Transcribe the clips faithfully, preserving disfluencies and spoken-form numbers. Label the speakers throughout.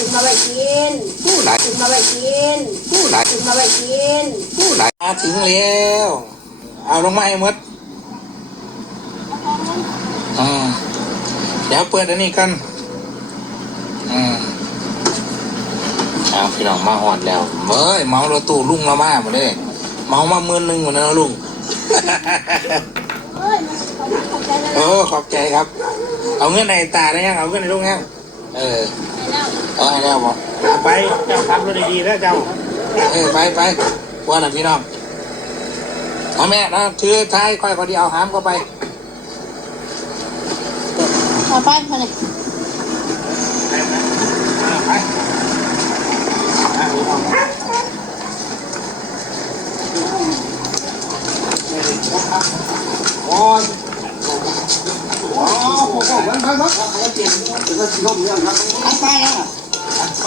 Speaker 1: ถึงมาไปกินผู้หลายถึงมาไปกินผู้หลายถึงมาไปกินผู้หลาย
Speaker 2: มาถึงแล้วเอาลงมาให้หมดอืมเดี๋ยวเปิดอันนี้กันอืมเอาพี่น้องมาหอดแล้วเฮ้ยเมารถตู้ลุงเรามาหมดเลยเมามาหมื่นหนึ่งหมดแล้วลุงเออขอบใจครับเอาเงินในตาได้ยังเอาเงินในลุงยังเออเอาให้แล้วบอกไปเจ้าขับรถดีๆแล้วเจ้าเออไปไปว่าหน่ะพี่น้องเอาแม่นะถือท้ายค่อยพอดีเอาหามเข้าไป
Speaker 1: มาไปมาเลย
Speaker 2: ไปโอ้ยโอ้โหมันมันมันเขาเปลี่ยนเป็นว่าลมเรื่องครับไปไปแล้วไป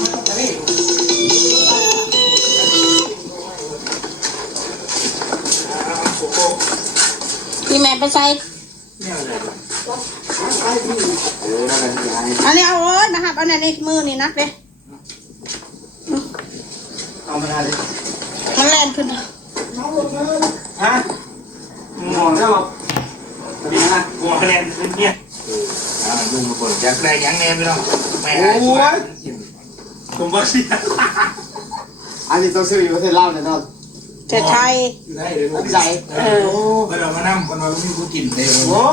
Speaker 1: พี่แม่ไปใส่อันนี้เอาโอ้ยนะครับเอาในนี้มือนี่นักเลย
Speaker 2: เอามาเลย
Speaker 1: มันแรงขึ้น
Speaker 2: ฮะงอนแล้วดีนะงอนแรงขึ้นเนี่ยอ่าลุงมาเปิดอยากได้ยังแน่พี่น้องไม่ได้โอ้ยผมบอกสิ
Speaker 3: อันนี้ต้องซื้ออยู่ประเทศลาวแน่นอน
Speaker 1: จะใช้
Speaker 2: ได้เลยลูก
Speaker 3: ใจ
Speaker 2: เออไปเรามานั่งคนเราไม่รู้กินเลย
Speaker 3: โอ้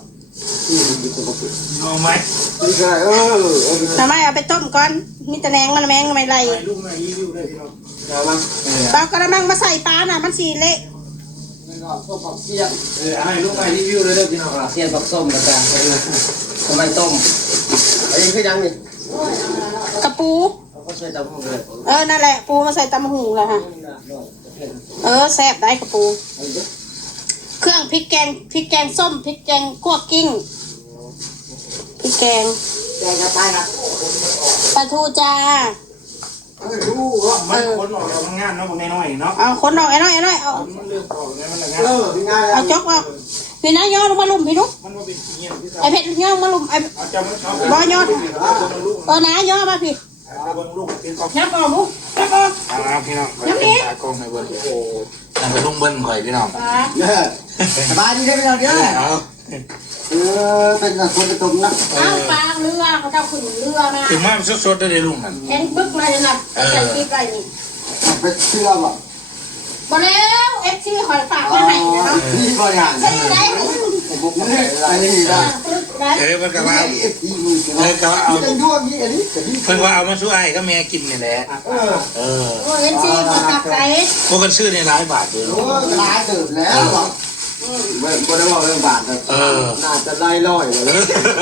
Speaker 2: ลองไหม
Speaker 3: ดีเลยเออ
Speaker 1: ทำไมเอาไปต้มก่อนมีตะแนงมันแมงทำไมไร
Speaker 2: ลูกมารีวิวเลยพี่น้อง
Speaker 3: เอามา
Speaker 1: เรากระมังมาใส่ปลาน่ะมันสีเละ
Speaker 3: ส้มผักเสี้ยน
Speaker 2: เออให้ลูกมารีวิวเลยเด้อพี่น้อง
Speaker 3: เสี้ยนผักส้มกระจายทำไมต้มอันนี้คือยังนี่
Speaker 1: กระปู
Speaker 3: เขาใส่ตำหูเลย
Speaker 1: เออนั่นแหละปูมาใส่ตำหูเลยค่ะเออแซ่บได้กระปูเครื่องพริกแกงพริกแกงส้มพริกแกงคั่วกิ้งพริกแกง
Speaker 3: แกงกระต่ายนะ
Speaker 1: ปลาทูจ้า
Speaker 2: ดูว่ามันคนออกเรางานเนาะผมน้อยๆเนาะ
Speaker 1: เอาคนออกไอ้น้อยไอ้น้อยเอา
Speaker 2: มันเลือกออกไงมันละงาน
Speaker 3: เออง่าย
Speaker 1: เอาจกเอาพี่นะย่อลงมาลุมพี่นุ๊ก
Speaker 2: มันว่าเป็นเงี้ย
Speaker 1: ไอ้เพชรย่อมาลุมไอ้บ่ย่อเออนะย่อมาพี่ยับออกลูกยับออก
Speaker 2: อ่าพี่น้องยับนี้ตากล้องให้เบิ้ลโอ้นั่นเป็นลุงเบิ้ลข่อยพี่น้อง
Speaker 3: สบายดีใช่ไหมเราเดี๋ยวเออเป็นคนจะตรงนะ
Speaker 1: เอาปลาเรือเขาจะขึ้นเรือมา
Speaker 2: ถึงมาสดๆได้ลุงนั่น
Speaker 1: เห็นบึกเลยนะใส่ปีกอะไรนี่
Speaker 3: เป็นเชื่อป่ะ
Speaker 1: บ่แล้วเอฟซีคอยฝากมาให้เนาะ
Speaker 3: นี่ก็อย่าง
Speaker 1: ใช่ได้
Speaker 3: ผมนี่อันนี้ได้
Speaker 2: เออมันก็ว่าเออก็เอา
Speaker 3: เพิ่นด้วยนี่อันนี้
Speaker 2: เพิ่นว่าเอามาสู้ไอ้ก็แม่กินนี่แหละ
Speaker 3: เออ
Speaker 2: เออ
Speaker 1: โอ้เอฟซีมาตักใจ
Speaker 2: พวกกันซื้อในหลายบาทเลย
Speaker 3: โอ้หลายเติบแล้วไม่ไม่ได้บอกเรื่องบาทนะน่าจะไล่ล่อยเลย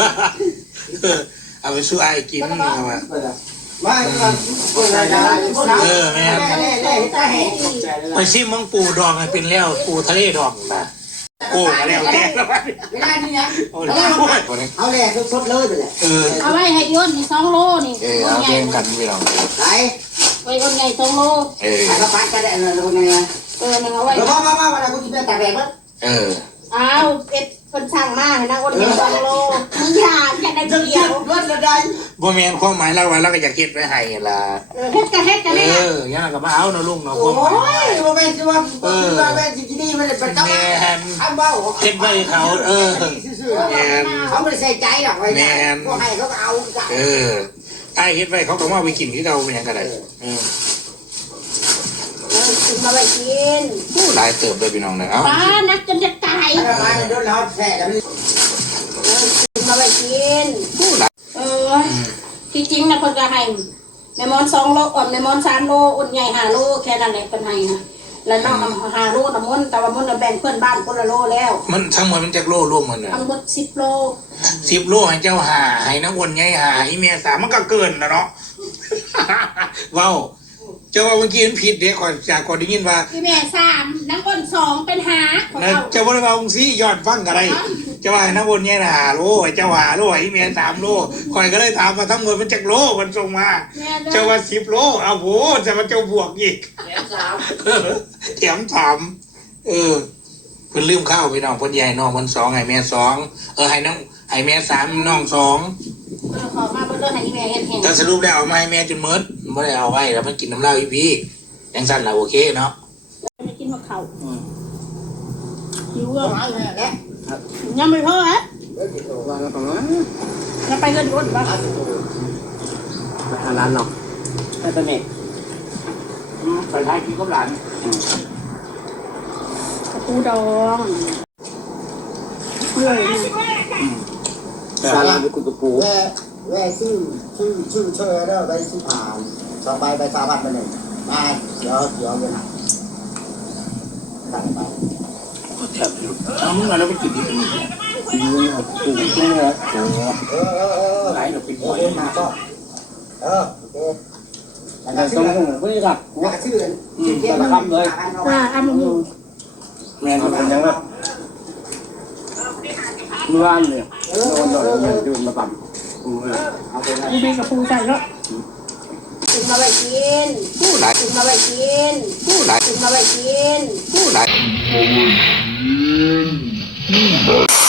Speaker 2: เอาไปสู้ไอ้กินมา
Speaker 3: ไม่
Speaker 2: เออแม่ไปชิมมังปูดองเป็นแล้วปูทะเลดองนะโอ้มาแล้วแก
Speaker 3: ไม่ได้นี่นะเอาแหล่สดๆเลยไปเลย
Speaker 2: เออ
Speaker 1: เอาไว้ให้ย้อนที่สองโลนี่
Speaker 2: เออเอาแกงกันไปลอง
Speaker 3: ไหน
Speaker 1: ไว้คนใหญ่สองโล
Speaker 2: เออ
Speaker 3: ก็ปัดก็ได้เลยคนไง
Speaker 1: เออนึงเอาไว้
Speaker 3: แล้วมามามาวันกูจะไปตากแดดมั้ง
Speaker 2: เออ
Speaker 1: อ้าวเป็ดคนสั่งมาให้นะคนใหญ่สองโลมึงอยากอยากได้เดียว
Speaker 3: รถละได้
Speaker 2: บ่แม่นความหมายเราว่าเราก็อยากเฮ็ดไว้ให้ล่ะ
Speaker 1: เออเฮ็ดก็เฮ็ดกันเลย
Speaker 2: เออยังก็มาเอาเนาะลุงเนาะ
Speaker 3: ความหมายโอ้ยบ่แม่นสิว่าบ่แม่นสิที่นี่มันเป็นต้องทำเบ้า
Speaker 2: เฮ็ดไว้เขาเออ
Speaker 3: แม่นเขาไม่ใส่ใจหรอกไว้นะบ่ให้เขาก็เอา
Speaker 2: เออไอ้เฮ็ดไว้เขาก็มาไปกินที่เราเป็นหยังก็ได้เออ
Speaker 1: มาไปกิน
Speaker 2: หลายเติบเลยพี่น้องเลยเอ้า
Speaker 1: ป้านักจนจะตาย
Speaker 3: มาโดนแล้วแสบ
Speaker 1: มาไปกินเออที่จริงนะคนจะให้แม่มอนสองโลอ่อนแม่มอนสามโลอุ่นใหญ่ห้าโลแค่นั้นแหละคนให้นะแล้วน้องห้าโลน้ำมนแต่ว่ามันแบ่งเพื่อนบ้านคนละโลแล้ว
Speaker 2: มันทั้งหมดมันจะโลรวมมันเลย
Speaker 1: ทั้งหมดสิบโล
Speaker 2: สิบโลให้เจ้าหาให้นักวนไงหาให้เมียสามมันก็เกินนะเนาะว้าวเจ้าว่าเมื่อกี้มันผิดเด็กก่อนจากก่อนได้ยินว่า
Speaker 1: พี่แม่สามนักวนสองเป็นหา
Speaker 2: เจ้าว่าว่าองซี่ยอดฟังอะไรเจ้าว่านักวนเนี่ยหาโลเจ้าหาโลไอ้เมียสามโลคอยก็เลยถามมาทั้งหมดมันจากโลมันส่งมาเจ้าว่าสิบโลเอาโหจะมาเจ้าบวกอีกแถมสามแถมสามเออเพิ่นลืมข้าวไปน้องเพิ่นใหญ่น้องเพิ่นสองให้แม่สองเออให้น้องให้แม่สามน้องสอง
Speaker 1: ขอมาบนเลิกให้แม่เฮ็ดแห้ง
Speaker 2: ถ้าสรุปแล้วเอามาให้แม่จนเมิดไม่ได้เอาไว้แล้วมันกินน้ำเหล้าอีพี่ยังสั้นเราโอเคเนาะ
Speaker 1: ไม่กินมะเขาหิวก็ยังไม่พอฮะจะไปเงินรถปะ
Speaker 3: ไปหาร้านเนาะไปตะเน็ต
Speaker 2: ไปท้ายกินกับหลาน
Speaker 1: กระปูดองเลย
Speaker 3: สาราไปกุตปู
Speaker 4: แว่แว่ชื่อชื่อชื่อเชยเด้อไปชื่อผ่านสบายไปสาบัดมาหนึ่งมาเดี๋ยวเดี๋ยวเวลาตั้งไป
Speaker 2: เอามึงมาแล้วไปกินที่นี่
Speaker 3: ปูปูจริงเลย
Speaker 4: เออเออเออเออ
Speaker 2: ไหนเราเป็น
Speaker 4: โอ
Speaker 2: หอย
Speaker 4: เคมาก็เออโอเค
Speaker 3: อันนั้นต้องไม่ได้รับ
Speaker 4: ว่าชื่อ
Speaker 1: อ่าอันนี้
Speaker 2: แม่น
Speaker 3: เป็นยังไงเมื่อวานเนี่ยโดนโดนเงินยืนมาปั่นปูเลยเอาไป
Speaker 1: มีเบกระปูใส่แล้วถึงมาไปกิน
Speaker 2: ผู้ไหน
Speaker 1: ถึงมาไปกิน
Speaker 2: ผู้ไหน
Speaker 1: ถึงมาไปกิน
Speaker 2: ผู้ไหน